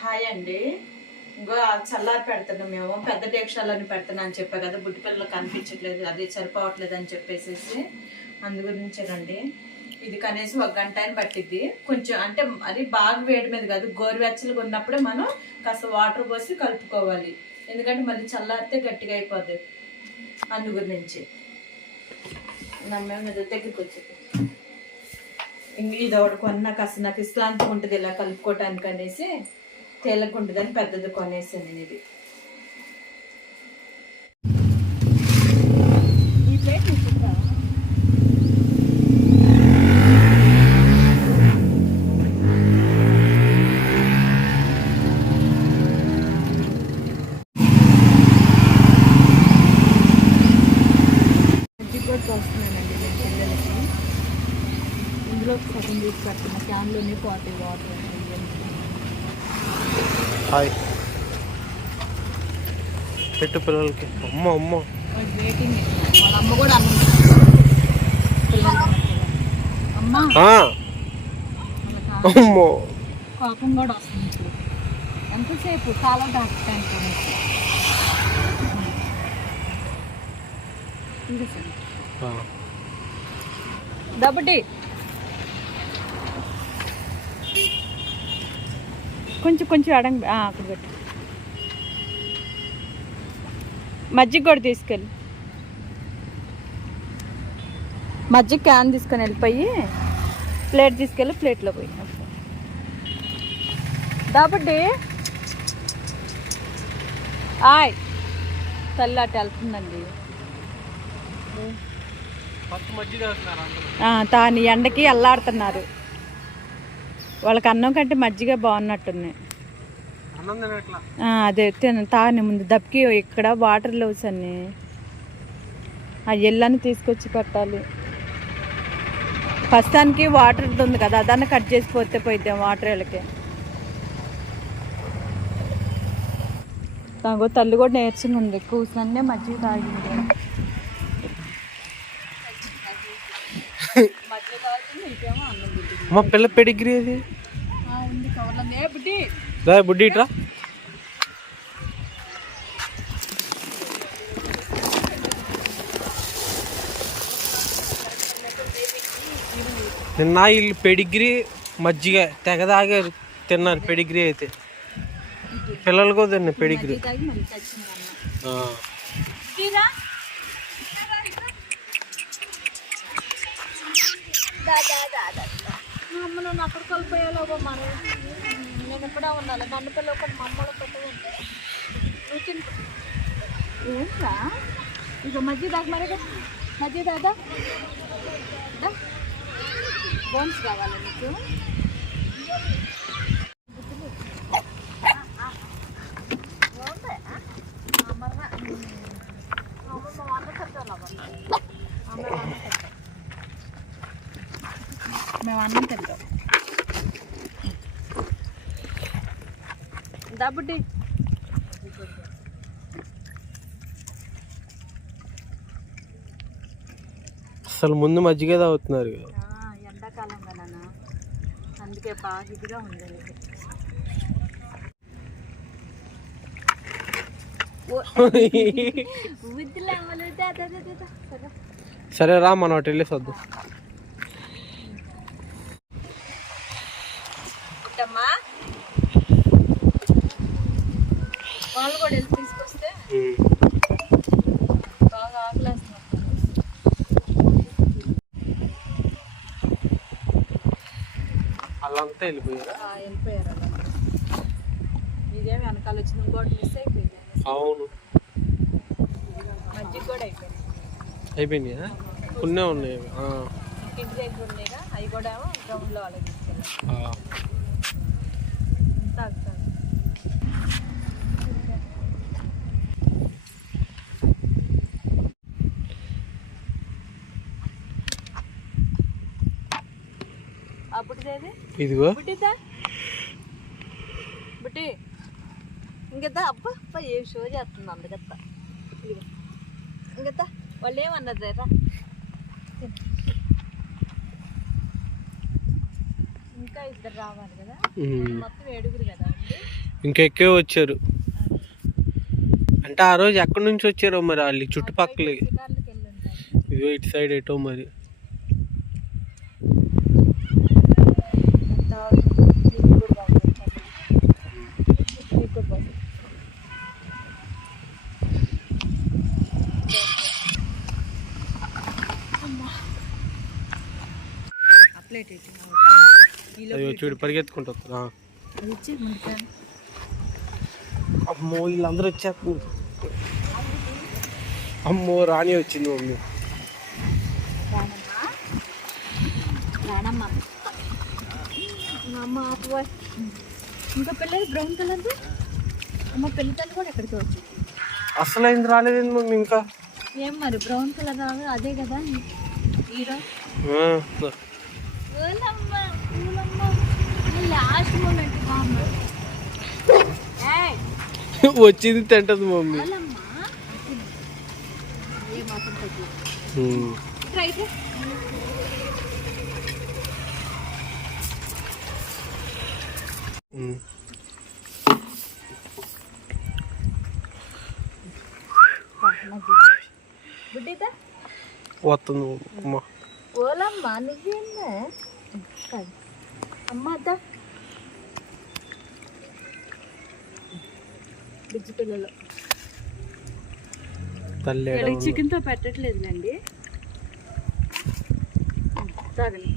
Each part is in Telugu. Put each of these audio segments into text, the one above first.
హాయ్ అండి. ఇంకో చల్లారి పెడుతున్నాం మేము. పెద్ద డేక్షాలని పెడుతున్నా అని చెప్పా కదా, బుడ్డి పిల్లలు కనిపించట్లేదు, అది సరిపోవట్లేదు అని చెప్పేసి అందు గురించేనండి. ఇది కనీసం 1 గంట అయిన పట్టిద్ది. కొంచెం అంటే అది బాగా వేడి మీద కాదు, గోరువెచ్చలుగా ఉన్నప్పుడే మనం కాస్త వాటర్ పోసి కలుపుకోవాలి. ఎందుకంటే మళ్ళీ చల్లారితే గట్టిగా అయిపోద్ది. అందు గురించి మేము దగ్గరికి వచ్చేది ఇది ఒకటి కొన్నా, కాస్త నాకు ఇస్లాంటిగా ఉంటుంది ఇలా కలుపుకోవటానికి అనేసి, తేలిక ఉంటుందని పెద్దది కొనేసాను నేను. ఇది వస్తున్నానండి నేను పిల్లలకి. ఇందులో సగం తీసి పెడుతున్నా, క్యాన్లోనే పోతాయి వాటర్. హాయ్ పెట్టు పిల్లలకి. అమ్మ అమ్మ వెయిటింగ్. వాళ్ళ అమ్మ కూడా అమ్మ అమ్మో కోపం కూడా వస్తుంది ఇప్పుడు. ఎంతసేపు కాలం దాటడానికి దబ్బటి కొంచెం కొంచెం అడంగి అక్కడ పెట్టు. మజ్జిగ కూడా తీసుకెళ్ళి, మజ్జిగ క్యాన్ తీసుకొని వెళ్ళిపోయి ప్లేట్ తీసుకెళ్ళి ప్లేట్లో పోయి దబ్బటి. ఆయ్ తల్లి అటు వెళ్తుందండి. తాని ఎండకి అల్లాడుతున్నారు. వాళ్ళకి అన్నం కంటే మజ్జిగ బాగున్నట్టున్నాయి. అదే తాని ముందు దప్పికి ఇక్కడ వాటర్ లెవెల్స్ అన్ని ఆ ఎల్లని తీసుకొచ్చి పెట్టాలి. ప్రస్తుతానికి వాటర్ ఉంది కదా, అదన్నా కట్ చేసి పోతే పోయిద్దాం వాటర్ వీళ్ళకి. తాగో తల్లి కూడా నేర్చుకుని ఉంది, కూర్చొని మజ్జిగ తాగింది. మా పిల్ల పెడిగ్రీ అది బుడ్డి ఇట్రా. నిన్న వీళ్ళు పెడిగ్రీ మజ్జిగ తెగదాగారు, తిన్నారు. పెడిగ్రీ అయితే పిల్లలు కూడా తిన్నారు పెడిగ్రీ. అమ్మ నన్ను అక్కడ కలిపోయాలో మరి నేను ఎప్పుడే ఉండాలి. నన్ను పిల్లలు ఒకటి మా అమ్మలో పెట్టదు నువ్వు తింటా ఏంట్రా. ఇక మజ్జిగ దాకా మరి మజ్జిగ దాదా బోన్స్ కావాలి నీకు. మేము అన్నం తింటాం దబ్బుడ్డి. అసలు ముందు మజ్జిగ తాగుతున్నారు ఎండాకాలం కదా, అందుకే బాగా ఇదిగా ఉంది. సరే రా మనం అటు వెళ్ళేసి వద్దాం. వాళ్ళు కూడా వెళ్ళి తీసుకొస్తే బాగా ఆకలేస్తున్నారు. వాళ్ళంతా వెళ్ళిపోయారు. అలా ఇదేమి వెనకాల వచ్చిన ఇంకోటి మిస్ అయిపోయింది. అవును మజ్జిగ కూడా అయిపోయినాయా? కొన్ని ఉన్నాయి ఇంటి దగ్గర ఉన్నాయిగా, అవి కూడా గ్రౌండ్లో వాళ్ళకి తీసుకెళ్ళాలి. ఇదిగో బుట్టి ఇంకదా. అబ్బా అబ్బా ఏ షో చేస్తుంది అందుకత్త. ఇంకదా వాళ్ళు ఏమన్నది రా. ఇంకా ఇద్దరు రావాలి కదా, మొత్తం 7 కదా. ఇంకెక్కే వచ్చారు అంటే ఆ రోజు ఎక్కడి నుంచి వచ్చారో మరి వాళ్ళు చుట్టుపక్కల ఇదిగో ఇటు సైడ్ ఎటో మరి అయ్యో చూడు పరిగెత్తుకుంటా. అమ్మో వీళ్ళందరూ వచ్చేస్తున్నారు. అమ్మో రాణి వచ్చింది మమ్మీ. ఇంకా పిల్లలు బ్రౌన్ కలర్ అమ్మ పిల్లలు కూడా ఎక్కడికి వచ్చి అసలు అయింది రాలేదండి మమ్మీ ఇంకా ఏం మరి బ్రౌన్ కలర్ రాదు అదే కదా హీరో. లాస్ట్ మూమెంట్ వచ్చింది తింటది మమ్మీ. వస్తుంది అమ్మ. ఓలమ్మా నువ్వేనా అమ్మ అద్దా బిజ్జి పిల్లలు తల్లి చికెన్తో పెట్టట్లేదులేండి. తాగండి.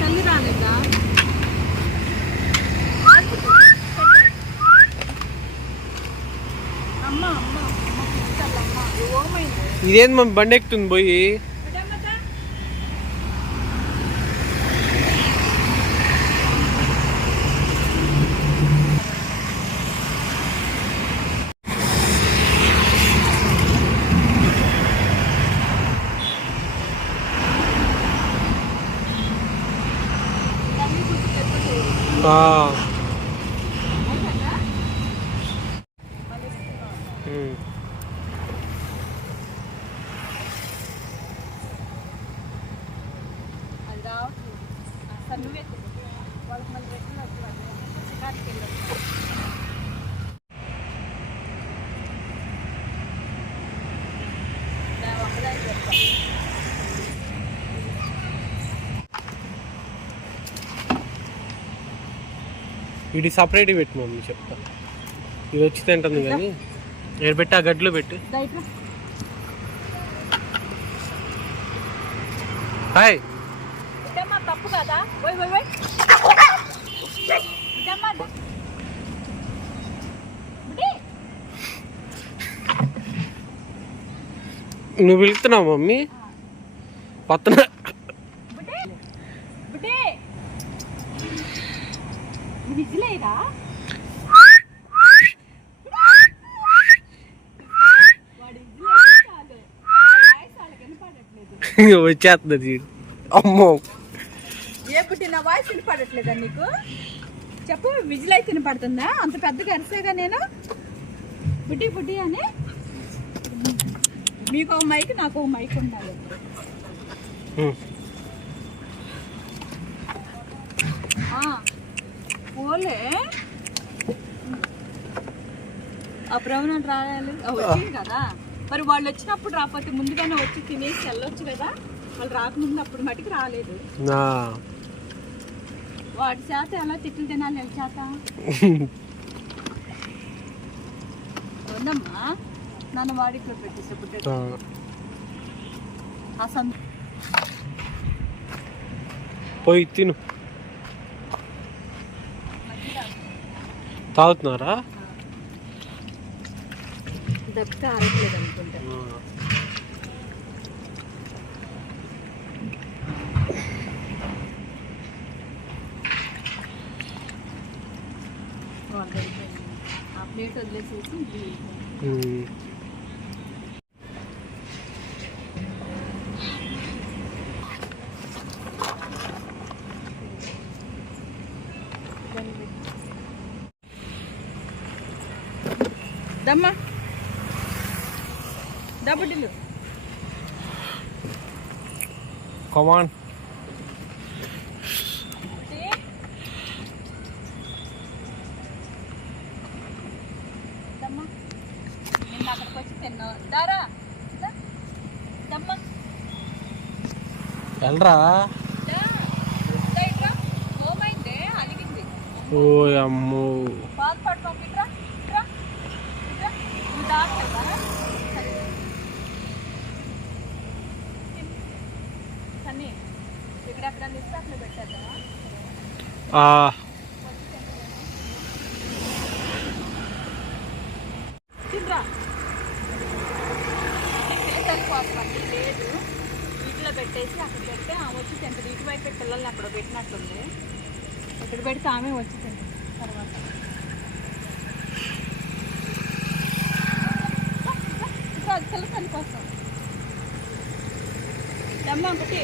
తల్లి రాలేదా? అమ్మ అమ్మ ఇదేంది మమ్మీ బండి ఎక్కుతుంది పోయి. ఇది సపరేట్ పెట్టు మమ్మీ చెప్తా. ఇది వచ్చి తింటుంది కానీ నేను పెట్టి ఆ గడ్డలో పెట్టు. హాయ్ తప్పు కదా నువ్వు వెళ్తున్నావు మమ్మీ పత్తన వచ్చేస్తుంది. అమ్మో ఏ పుట్టి నా వాయిస్ వినపడట్లేదా నీకు? చెప్పు విజిల్ అయితే వినపడుతుందా? అంత పెద్దగా అరిసేగా నేను బుడ్డి బుడ్డి అని. మీకు ఒక మైక్ నాకు ఒక మైక్ ఉండాలి. ఓలే ఆ బ్రౌన్ రాయాలి వచ్చింది కదా మరి. వాళ్ళు వచ్చినప్పుడు రాకపోతే ముందుగానే వచ్చి తినేసి వెళ్ళొచ్చు కదా. వాళ్ళు రాకముందు అప్పుడు మటుకు రాలేదు. వాడి చేత ఎలా తిట్లు తినాలి ఎవరి చేత? ఉందమ్మా నన్ను వాడిట్లో పెట్టేసి పోయి తిను. తాగుతున్నారా? దప్పితే ఆరట్లేదు అనుకుంటా. ఆ ప్లేట్ వదిలేసేసి దమ్మా డబ్బులు కమాన్. అక్కడికి వచ్చి తిన్నావు దారా దమ్మా వెళ్ళరా. ఓమైందే అలిగింది. ఓ అమ్మో. పాలు పట్టుకో ఇట్రా ఇట్రా ఇట్రా నువ్వు దాటా సన్నీ ఎక్కడెక్కడ ఇస్తే అక్కడ పెట్టేద్దామా? తిండ్రా లేదు వీటిలో పెట్టేసి అక్కడ పెడితే ఆమె వచ్చి తింటుంది. ఇటువైపు పిల్లల్ని అక్కడ పెట్టినట్టుంది. ఇక్కడ పెడితే ఆమె వచ్చి తింటుంది. తర్వాత పిల్ల పనికొస్తాం దమ్మ ఒకటి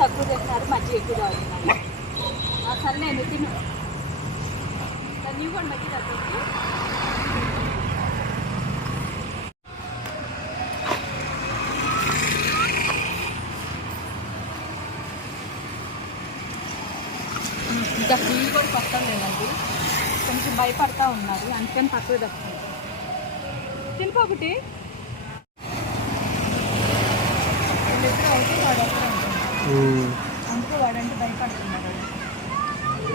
తక్కువ చేస్తున్నారు, మజ్జిగ ఎక్కువ తాగుతున్నారు. సరే నేను తిను నీవు కూడా మజ్జిగ తక్కువ. ఇంకా ఫీల్ కూడా పక్కన లేదండి, కొంచెం భయపడతా ఉన్నారు, అందుకని తక్కువ తక్కువ తినిపో ఒకటి. వీళ్ళిద్దరూ ఒకటి వాడు ఒకటే ఉంటుంది, అందుకే వాడంటే భయపడుతున్నారు.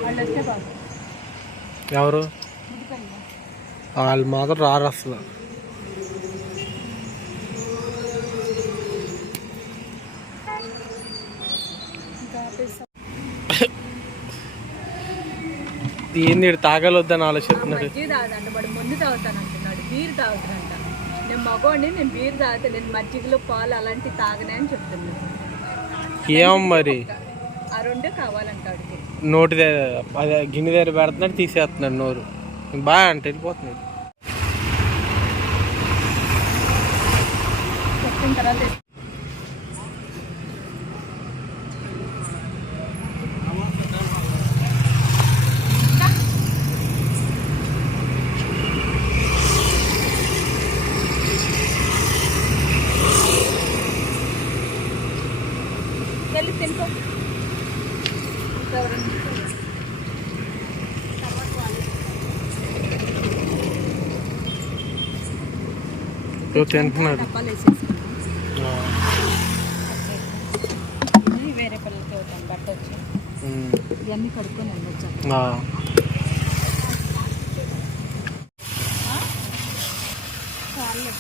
వాళ్ళు వస్తే బాగు. ఎవరు వాళ్ళు మాత్రం రారు అసలు. ఏంది తాగలొద్దని ఆలోచిస్తున్నాడు. మజ్జిగ తాగదంట, వాడు ముందు తాగుతాను అంటున్నాడు, బీరు తాగుతానంట. నేను మగవాడిని, నేను బీరు తాగుతా, నేను మజ్జిగలో పాలు అలాంటివి తాగనే అని చెప్తున్నాను. ఏం మరి ఆ రెండే కావాలంటాడు. నోటి అదే గిన్నె దగ్గర పెడుతున్నాడు, తీసేస్తున్నాడు నోరు. బాగా అంటే వెళ్ళిపోతున్నాడు. చెప్పిన తర్వాత వెళ్ళి తినుకో. తింటున్నాడు. డబ్బాలు వేసేసుకున్నాం, వేరే పిల్లలకి అవుతాను బట్ట వచ్చి ఇవన్నీ కడుక్కొని వెళ్ళొచ్చాను. చాలు